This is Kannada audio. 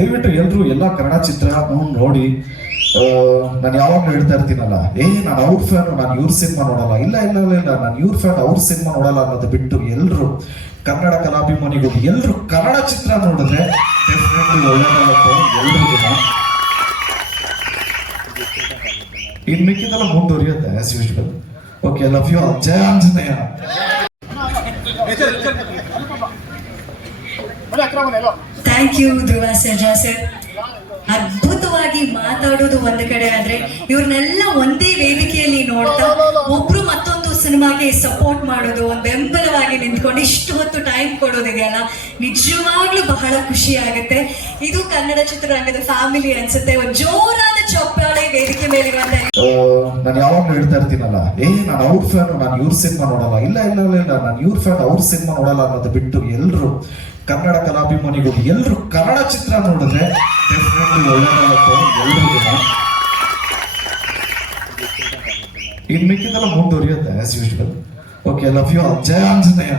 ದಯವಿಟ್ಟು ಎಲ್ಲರೂ ಎಲ್ಲ ಕನ್ನಡ ಚಿತ್ರ ನೋಡಿ. ನಾನು ಯಾವಾಗಲೂ ಹೇಳ್ತಾ ಇರ್ತೀನಲ್ಲ, ನಾನು ಅವ್ರ ಫ್ಯಾನು, ನಾನು ಇವ್ರ ಸಿನಿಮಾ ನೋಡಲ್ಲ, ಇಲ್ಲ ಇಲ್ಲ ಇಲ್ಲ ಇಲ್ಲ ನಾನು ಇವ್ರ ಫ್ಯಾನ್ ಅವ್ರ ಸಿನಿಮಾ ನೋಡಲ್ಲ ಅನ್ನೋದು ಬಿಟ್ಟು ಎಲ್ಲರೂ ಕನ್ನಡ ಕಲಾಭಿಮಾನಿಗಳು ಎಲ್ಲರೂ ಕನ್ನಡ ಚಿತ್ರ ನೋಡಿದ್ರೆ ಡೆಫಿನೆಟ್ಲಿ ಒಳ್ಳೆದಾಗುತ್ತೆ ಎಲ್ರಿಗೂ. ಇನ್ ಮಿಕ್ಕಿದೆಲ್ಲ ಮುಂದುವರಿಯುತ್ತೆ as usual. Okay, love you all. ಜಯ Anjaneya. Thank you Dhruva Sarja sir. ಅದ್ಭುತವಾಗಿ ಮಾತಾಡೋದು ಒಂದು ಕಡೆ ಆದ್ರೆ ಇವ್ರನ್ನೆಲ್ಲ ಒಂದೇ ವೇದಿಕೆಯಲ್ಲಿ ನೋಡ್ತಾ ಒಬ್ರು ಮತ್ತೊಂದು ಸಿನಿಮಾಗೆ ಸಪೋರ್ಟ್ ಮಾಡೋದು, ಒಂದು ಬೆಂಬಲವಾಗಿ ನಿಂತ್ಕೊಂಡು ಇಷ್ಟು ಹೊತ್ತು ಟೈಮ್ ಕೊಡೋದಿದೆಯಲ್ಲ, ನಿಜವಾಗ್ಲೂ ಬಹಳ ಖುಷಿ ಆಗುತ್ತೆ. ಇದು ಕನ್ನಡ ಚಿತ್ರರಂಗದ ಫ್ಯಾಮಿಲಿ ಅನ್ಸುತ್ತೆ. ಒಂದು ಜೋರಾದ ಚಪ್ಪಾಳೆ ವೇದಿಕೆ ಮೇಲೆ ನಾನು ಯಾವಾಗಲೂ ಹೇಳ್ತಾ ಇರ್ತೀನಲ್ಲ, ನಾನು ಅವ್ರ ಫ್ಯಾನು, ನಾನು ಇವ್ರ ಸಿನಿಮಾ ನೋಡಲ್ಲ, ಇಲ್ಲ ಇಲ್ಲ ಇಲ್ಲ ಇಲ್ಲ ನಾನು ಇವ್ರ ಫ್ಯಾನ್ ಅವ್ರ ಸಿನಿಮಾ ನೋಡಲ್ಲ ಅನ್ನೋದು ಬಿಟ್ಟು ಎಲ್ಲರೂ ಕನ್ನಡ ಕಲಾಭಿಮಾನಿಗಳು ಎಲ್ಲರೂ ಕನ್ನಡ ಚಿತ್ರ ನೋಡಿದ್ರೆ ಡೆಫಿನೆಟ್ಲಿ ಒಳ್ಳೆದಾಗುತ್ತೆ ಎಲ್ರಿಗೂ. ಇನ್ ಮಿಕ್ಕಿದೆಲ್ಲ ಮುಂದುವರಿಯುತ್ತೆ as usual. Okay, love you all. ಜಯ ಆಂಜನೇಯ.